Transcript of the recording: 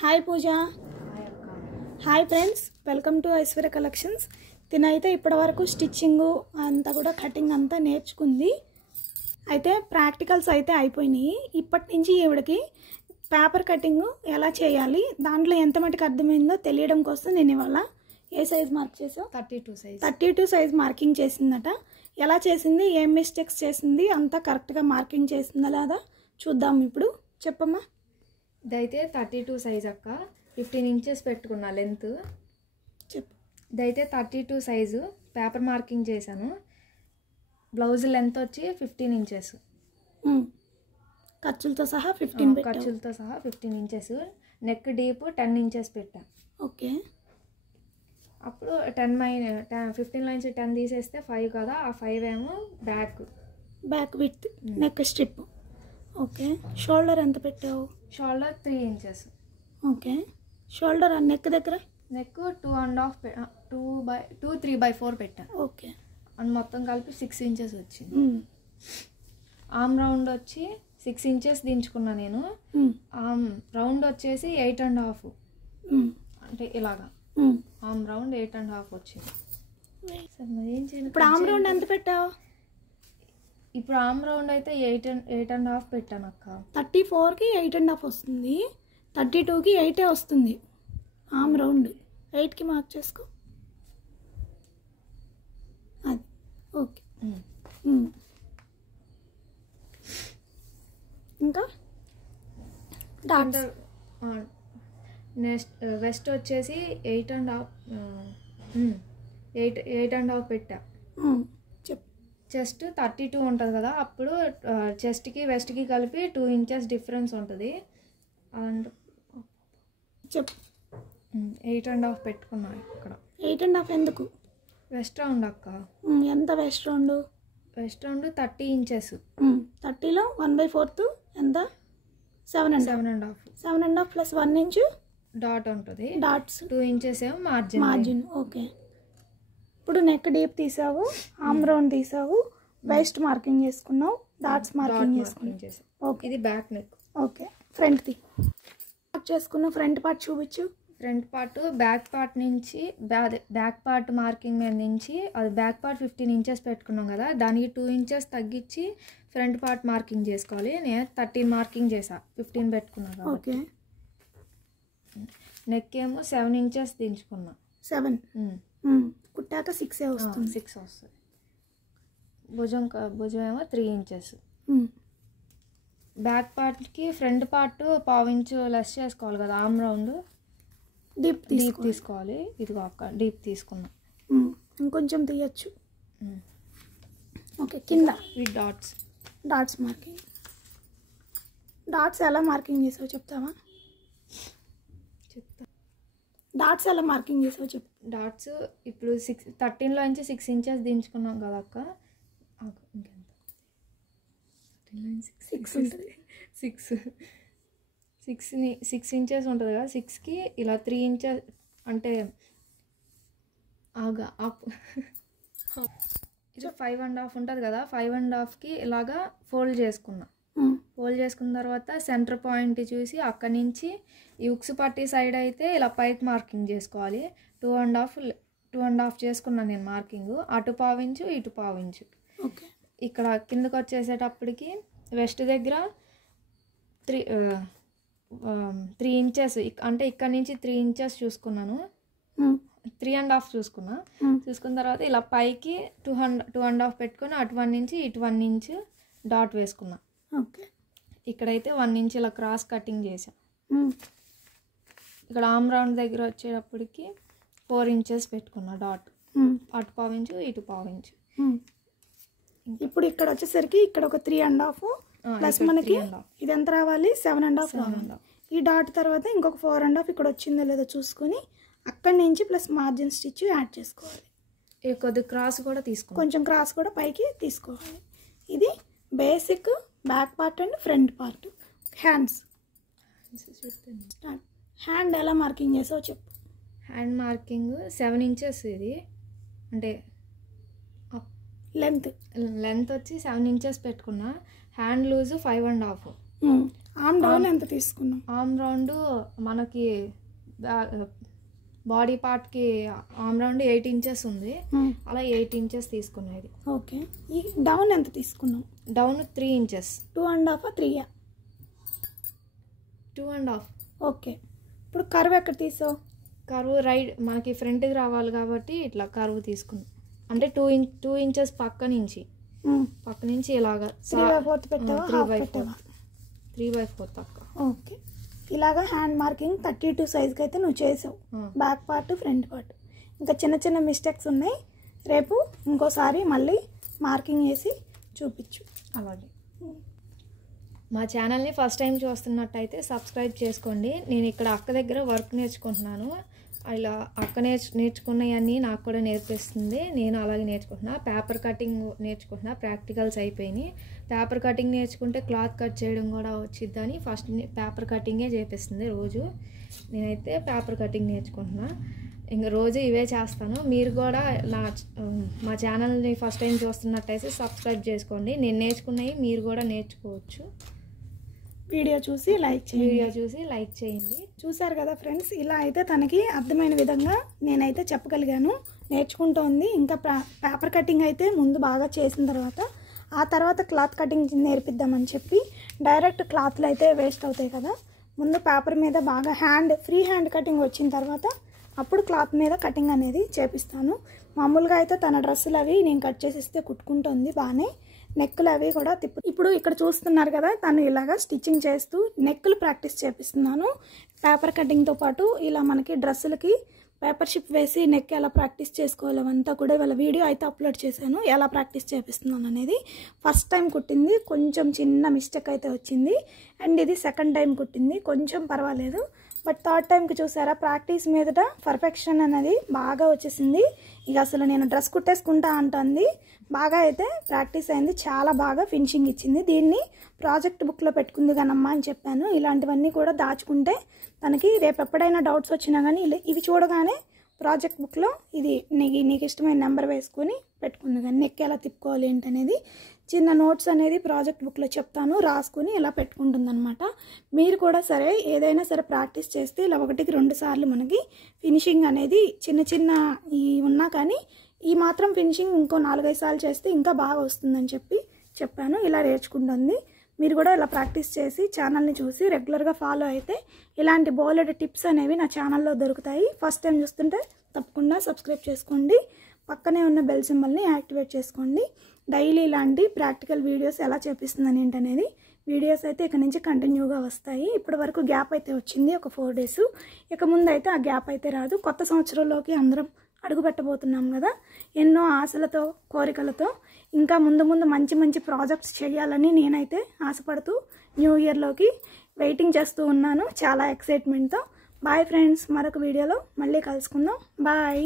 Hi Pooja. Hi friends, welcome to Aishwarya collections. తినైతే ఇప్పటివరకు stitching అంతా కూడా కటింగ్ అంతా నేర్చుకుంది. అయితే ప్రాక్టికల్స్ అయితే అయిపోయినాయి. ఇప్పటి నుంచి ఈవిడకి పేపర్ కటింగ్ ఎలా చేయాలి, దాంట్లో ఎంత మటుకు అర్థమైందో తెలియడం కోసం నేను ఇవాళ ఏ సైజ్ మార్క్ చేసావు? 32 సైజ్ మార్కింగ్ చేసిందట. ఎలా చేసింది, ఏం మిస్టేక్స్ చేసింది, అంతా కరెక్ట్గా మార్కింగ్ చేసిందా లేదా చూద్దాం. ఇప్పుడు చెప్పమ్మా. ఇదైతే 32 సైజ్ అక్క, 15 ఇంచెస్ పెట్టుకున్నా లెంత్. చెప్పు. ఇదైతే 32 సైజు పేపర్ మార్కింగ్ చేశాను. బ్లౌజ్ లెంత్ వచ్చి 15 ఇంచెస్, ఖర్చులతో సహా 15 ఖర్చులతో సహా 15 ఇంచెస్. నెక్ డీప్ 10 ఇంచెస్ పెట్టా. ఓకే. అప్పుడు 15 లైన్స్ 10 తీసేస్తే 5 కదా, ఆ 5 ఏమో back with neck strip. Okay. Shoulder ఎంత పెట్టావు? Shoulder 3 inches. Okay. Shoulder neck దగ్గర నెక్ 3/4 పెట్టా. ఓకే. అని మొత్తం కలిపి 6 ఇంచెస్ వచ్చింది. ఆర్మ్ రౌండ్ వచ్చి 6 ఇంచెస్ దించుకున్నా నేను. ఆర్మ్ రౌండ్ వచ్చేసి 8.5, అంటే ఇలాగా ఆర్మ్ రౌండ్ 8.5 వచ్చింది. ఏం చేయాలి ఇప్పుడు? ఆర్మ్ రౌండ్ ఎంత పెట్టావు? ఇప్పుడు ఆర్మ్ రౌండ్ అయితే 8.5 పెట్టాను అక్క. 34కి 8.5 వస్తుంది, 32కి 8 వస్తుంది. ఆర్మ్ రౌండ్ 8కి మార్క్ చేసుకో. అది ఓకే. ఇంకా నెక్స్ట్ వెస్ట్ వచ్చేసి 8.5 పెట్టా. చెప్పు. చెస్ట్ 32 ఉంటుంది కదా, అప్పుడు చెస్ట్కి వెస్ట్కి కలిపి 2 ఇంచెస్ డిఫరెన్స్ ఉంటుంది. అండ్ చెప్పు. 8.5 పెట్టుకున్నా. ఇక్కడ 8.5 ఎందుకు? వెస్ట్ రౌండ్ అక్క. ఎంత waist round? Waist round 30 inches. 30లో 1/4 ఎంత? 7.5 ప్లస్ 1 ఇంచ్ డాట్ ఉంటుంది. డాట్స్ 2 ఇంచెస్ ఏమో మార్జిన్. ఓకే. ఇప్పుడు నెక్ డీప్ తీసావు, ఆర్మ్ రౌండ్ తీసావు, వెస్ట్ మార్కింగ్ చేసుకున్నావు, డాట్స్ మార్కింగ్ చేసుకున్నావు. ఓకే. ఇది బ్యాక్ నెక్. ఓకే. ఫ్రంట్ ది చేసుకున్నావు. ఫ్రంట్ పార్ట్ చూపించు. ఫ్రంట్ పార్ట్ బ్యాక్ పార్ట్ నుంచి బ్యాక్ పార్ట్ మార్కింగ్ మీద నుంచి అది బ్యాక్ పార్ట్ 15 ఇంచెస్ పెట్టుకున్నాం కదా, దానికి 2 ఇంచెస్ తగ్గించి ఫ్రంట్ పార్ట్ మార్కింగ్ చేసుకోవాలి. నేను 13 మార్కింగ్ చేసా, 15 పెట్టుకున్నా. ఓకే. నెక్ ఏమో 7 ఇంచెస్ దించుకున్నా. 7 కుట్టాక 6 వస్తుంది. 6 వస్తుంది. భుజం ఏమో 3 ఇంచెస్. బ్యాక్ పార్ట్కి ఫ్రంట్ పార్ట్ 1/4 ఇంచు లెస్ చేసుకోవాలి కదా. ఆర్మ్ రౌండ్ డీప్ తీసుకోవాలి. ఇదిగో అక్క డీప్ తీసుకున్నా. ఇంకొంచెం తీయచ్చు. ఓకే. కింద విత్ డాట్స్ మార్కింగ్. డాట్స్ ఎలా మార్కింగ్ చేసావు చెప్తావా? చెప్తా. డాట్స్ ఎలా మార్కింగ్ చేసావు చెప్పు. డాట్స్ ఇప్పుడు 13లో నుంచి 6 ఇంచెస్ దించుకున్నాం కదా అక్క. ఇంకెంత? 6 ఉంటుంది. 6 ఇంచెస్ ఉంటుంది కదా, 6కి ఇలా 3 ఇంచెస్ అంటే ఇది 5.5 ఉంటుంది కదా, 5.5కి ఇలాగా ఫోల్డ్ చేసుకున్నా. ఫోల్డ్ చేసుకున్న తర్వాత సెంటర్ పాయింట్ చూసి అక్కడి నుంచి ఈ ఉక్స్ పట్టి సైడ్ అయితే ఇలా పైకి మార్కింగ్ చేసుకోవాలి. 2.5 చేసుకున్నాను నేను మార్కింగ్. అటు 1/4 ఇంచు, ఇటు 1/4 ఇంచు. ఓకే. ఇక్కడ కిందకు వచ్చేసేటప్పటికి వెస్ట్ దగ్గర 3 ఇంచెస్, అంటే ఇక్కడ నుంచి 3 ఇంచెస్ చూసుకున్నాను. 3.5 చూసుకున్న తర్వాత ఇలా పైకి 2.5 పెట్టుకొని అటు 1 ఇంచు, ఇటు 1 ఇంచు డాట్ వేసుకున్నా. ఓకే. ఇక్కడైతే 1 ఇంచ్ ఇలా క్రాస్ కటింగ్ చేసా. ఇక్కడ ఆర్మ్ రౌండ్ దగ్గర వచ్చేటప్పటికి 4 ఇంచెస్ పెట్టుకున్నా డాట్. అటు 1/4 ఇంచు, ఇటు 1/4 ఇంచు. ఇప్పుడు ఇక్కడ వచ్చేసరికి ఇక్కడ ఒక 3.5 ప్లస్ మనకి ఇది ఎంత రావాలి? 7.5 రావాలి. ఈ డాట్ తర్వాత ఇంకొక 4.5 ఇక్కడ వచ్చిందో లేదో చూసుకొని అక్కడి నుంచి ప్లస్ మార్జిన్ స్టిచ్ యాడ్ చేసుకోవాలి. కొద్దిగా క్రాస్ కూడా తీసుకోవాలి, కొంచెం క్రాస్ కూడా పైకి తీసుకోవాలి. ఇది basic back part and front part. Hands hand ఎలా మార్కింగ్ చేసావు చెప్పు. Hand marking 7 inches. ఇది అంటే లెంత్ వచ్చి 7 ఇంచెస్ పెట్టుకున్నా. Hand loose 5.5. ఆర్మ్ రౌండ్ ఎంత తీసుకున్నాం? ఆర్మ్ రౌండ్ మనకి బాడీ పార్ట్కి ఆర్మ్ రౌండ్ 8 ఇంచెస్ ఉంది, అలా 8 ఇంచెస్ తీసుకున్నది. ఓకే. ఈ డౌన్ ఎంత తీసుకున్నాం? Down 3 inches. 2.5 3? 2.5. ఓకే. ఇప్పుడు కర్వ్ ఎక్కడ తీసావు? కర్వ్ రైట్ మనకి ఫ్రంట్కి రావాలి కాబట్టి ఇట్లా కర్వ్ తీసుకున్నాం. అంటే 2 ఇంచెస్ పక్క నుంచి ఇలాగా 3/4 పెట్టావా? 3/4 పక్క. ఓకే. ఇలాగా హ్యాండ్ మార్కింగ్ 32 సైజ్కి అయితే నువ్వు చేసావు, బ్యాక్ పార్ట్ ఫ్రంట్ పార్ట్. ఇంకా చిన్న చిన్న మిస్టేక్స్ ఉన్నాయి, రేపు ఇంకోసారి మళ్ళీ మార్కింగ్ చేసి చూపించు. అలాగే. మా ఛానల్ని ఫస్ట్ టైం చూస్తున్నట్టయితే సబ్స్క్రైబ్ చేసుకోండి. నేను ఇక్కడ అక్క దగ్గర వర్క్ నేర్చుకుంటున్నాను. ఇలా అక్క నేర్చుకున్నవన్నీ నాకు కూడా నేర్పిస్తుంది, నేను అలాగే నేర్చుకుంటున్నా. పేపర్ కటింగ్ నేర్చుకుంటున్నా, ప్రాక్టికల్స్ అయిపోయినాయి. పేపర్ కటింగ్ నేర్చుకుంటే క్లాత్ కట్ చేయడం కూడా వచ్చిద్దని ఫస్ట్ పేపర్ కటింగే చేపిస్తుంది రోజు. నేనైతే పేపర్ కటింగ్ నేర్చుకుంటున్నా, ఇంకా రోజు ఇవే చేస్తాను. మీరు కూడా మా ఛానల్ని ఫస్ట్ టైం చూస్తున్నట్టయితే సబ్స్క్రైబ్ చేసుకోండి. నేను నేర్చుకున్నవి మీరు కూడా నేర్చుకోవచ్చు. వీడియో చూసి లైక్ చేయండి. చూసారు కదా ఫ్రెండ్స్, ఇలా అయితే తనకి అర్థమైన విధంగా నేనైతే చెప్పగలిగాను. నేర్చుకుంటోంది. ఇంకా పేపర్ కటింగ్ అయితే ముందు బాగా చేసిన తర్వాత ఆ తర్వాత క్లాత్ కటింగ్ నేర్పిద్దామని చెప్పి, డైరెక్ట్ క్లాత్లు అయితే వేస్ట్ అవుతాయి కదా, ముందు పేపర్ మీద బాగా ఫ్రీ హ్యాండ్ కటింగ్ వచ్చిన తర్వాత అప్పుడు క్లాత్ మీద కటింగ్ అనేది చేపిస్తాను. మామూలుగా అయితే తన డ్రెస్సులు అవి నేను కట్ చేసిస్తే కుట్టుకుంటుంది బాగానే. నెక్కులు అవి కూడా ఇప్పుడు ఇక్కడ చూస్తున్నారు కదా, తను ఇలాగా స్టిచ్చింగ్ చేస్తూ నెక్కులు ప్రాక్టీస్ చేపిస్తున్నాను. పేపర్ కటింగ్తో పాటు ఇలా మనకి డ్రెస్సులకి పేపర్ షిప్ వేసి నెక్ ఎలా ప్రాక్టీస్ చేసుకోవాలి అవంతా కూడా ఇవాళ వీడియో అయితే అప్లోడ్ చేశాను, ఎలా ప్రాక్టీస్ చేపిస్తున్నాను అనేది. ఫస్ట్ టైం కుట్టింది, కొంచెం చిన్న మిస్టేక్ అయితే వచ్చింది. అండ్ ఇది సెకండ్ టైం కుట్టింది, కొంచెం పర్వాలేదు. బట్ థర్డ్ టైంకి చూసారా, ప్రాక్టీస్ మీదట పర్ఫెక్షన్ అనేది బాగా వచ్చేసింది. ఇక అసలు నేను డ్రెస్ కుట్టేసుకుంటా అంటుంది. బాగా అయితే ప్రాక్టీస్ అయింది, చాలా బాగా ఫినిషింగ్ ఇచ్చింది. దీన్ని ప్రాజెక్ట్ బుక్లో పెట్టుకుంది కానమ్మా అని చెప్పాను. ఇలాంటివన్నీ కూడా దాచుకుంటే తనకి రేపు ఎప్పుడైనా డౌట్స్ వచ్చినా కానీ ఇవి చూడగానే ప్రాజెక్ట్ బుక్లో ఇది నీకు ఇష్టమైన నెంబర్ వేసుకొని పెట్టుకుంది. కానీ నెక్ ఎలా తిప్పుకోవాలి ఏంటనేది చిన్న నోట్స్ అనేది ప్రాజెక్ట్ బుక్లో చెప్తాను, రాసుకుని ఇలా పెట్టుకుంటుంది అనమాట. మీరు కూడా సరే ఏదైనా సరే ప్రాక్టీస్ చేస్తే ఇలా 1-2 సార్లు మనకి ఫినిషింగ్ అనేది చిన్న ఈ ఉన్నా కానీ ఈ మాత్రం ఫినిషింగ్ ఇంకో 4-5 సార్లు చేస్తే ఇంకా బాగా వస్తుందని చెప్పాను. ఇలా నేర్చుకుంటుంది. మీరు కూడా ఇలా ప్రాక్టీస్ చేసి ఛానల్ని చూసి రెగ్యులర్గా ఫాలో అయితే ఇలాంటి బోలెడ్ టిప్స్ అనేవి నా ఛానల్లో దొరుకుతాయి. ఫస్ట్ టైం చూస్తుంటే తప్పకుండా సబ్స్క్రైబ్ చేసుకోండి, పక్కనే ఉన్న బెల్ సింబల్ని యాక్టివేట్ చేసుకోండి. డైలీ ఇలాంటి ప్రాక్టికల్ వీడియోస్ ఎలా చేపిస్తుందని ఏంటనేది వీడియోస్ అయితే ఇక నుంచి కంటిన్యూగా వస్తాయి. ఇప్పటి వరకు గ్యాప్ అయితే వచ్చింది ఒక 4 days. ఇక ముందు అయితే ఆ గ్యాప్ అయితే రాదు. కొత్త సంవత్సరంలోకి అందరం అడుగు పెట్టబోతున్నాం కదా, ఎన్నో ఆశలతో కోరికలతో ఇంకా ముందు మంచి ప్రాజెక్ట్స్ చేయాలని నేనైతే ఆశపడుతూ న్యూ ఇయర్లోకి వెయిటింగ్ చేస్తూ ఉన్నాను చాలా ఎక్సైట్మెంట్తో. బాయ్ ఫ్రెండ్స్, మరొక వీడియోలో మళ్ళీ కలుసుకుందాం. బాయ్.